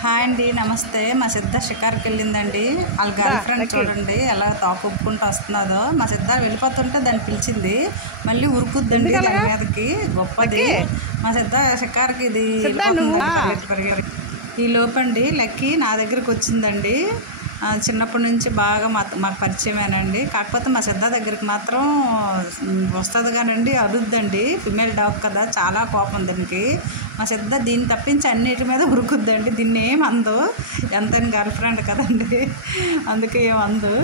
Hi అండి, నమస్తే. మా సిద్ధ షికార్కి వెళ్ళిందండి. వాళ్ళ గర్ల్ ఫ్రెండ్ చూడండి ఎలా తోపుకుంటూ వస్తున్నదో. మా సిద్ధ వెళ్ళిపోతుంటే దాన్ని పిలిచింది, మళ్ళీ ఉరుకుద్దండి దాని మీదకి. గొప్పది మా సిద్ధ షికార్కి. ఇది ఈ లోపండి లక్కీ నా దగ్గరికి వచ్చిందండి. చిన్నప్పటి నుంచి బాగా మాకు పరిచయమేనండి. కాకపోతే మా సిద్ధ దగ్గరికి మాత్రం వస్తుంది కానండి, అరుద్దండి. ఫిమేల్ డాగ్ కదా, చాలా కోపం దీనికి. మా సిద్ధ దీన్ని తప్పించి అన్నిటి మీద ఉరుకుద్దండి. దీన్ని ఏమందు, ఎంత గర్ల్ ఫ్రెండ్ కదండి, అందుకే ఏమందు.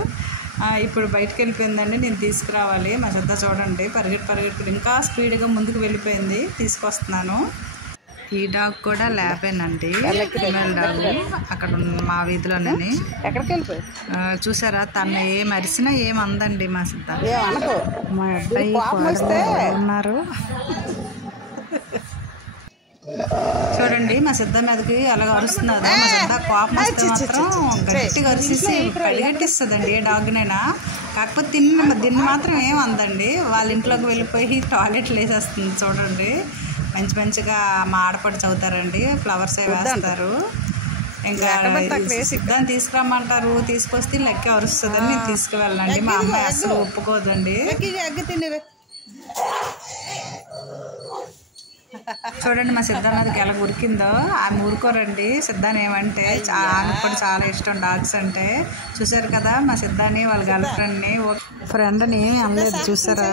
ఇప్పుడు బయటకు వెళ్ళిపోయిందండి, నేను తీసుకురావాలి. మా సిద్ధ చూడండి పరిగెట్టుకుని ఇంకా స్పీడ్గా ముందుకు వెళ్ళిపోయింది. తీసుకొస్తున్నాను. ఈ డాగ్ కూడా ల్యాబేనండి, ఫిమేల్ డాగ్. అక్కడ మా వీధిలోనే. ఎక్కడికి వెళ్ళిపోయి చూసారా, తను ఏం అరిసినా ఏం అందండి మా సిద్ధ. మా అబ్బాయి ఉన్నారు చూడండి. మా సిద్ధ మీదకి అలాగ అరుస్తున్నదా. మా సిద్ధ కోపం వస్తే మాత్రం గట్టిగా అరిసేసి పరిగెట్టిస్తుందండి ఏ డాగ్నైనా. కాకపోతే దీన్ని మాత్రం ఏం అందండి. వాళ్ళ ఇంట్లోకి వెళ్ళిపోయి టాయిలెట్లు వేసేస్తుంది చూడండి. మంచిగా మా ఆడపడుచు అవుతారండి, ఫ్లవర్స్ వేస్తారు. ఇంకా సిద్ధాన్ని తీసుకురమ్మంటారు, తీసుకొస్తే లెక్క అరుస్తుందని నేను తీసుకువెళ్ళండి. మా అమ్మాయి అసలు ఒప్పుకోదండి. చూడండి మా సిద్ధ మీదకి ఎలా ఉరికిందో. ఆమె ఊరుకోరండి సిద్ధాన్ని ఏమంటే. ఆమెకు కూడా చాలా ఇష్టం డాగ్స్ అంటే. చూసారు కదా మా సిద్ధాన్ని వాళ్ళ గర్ల్ ఫ్రెండ్ని అనలేదు. చూసారా.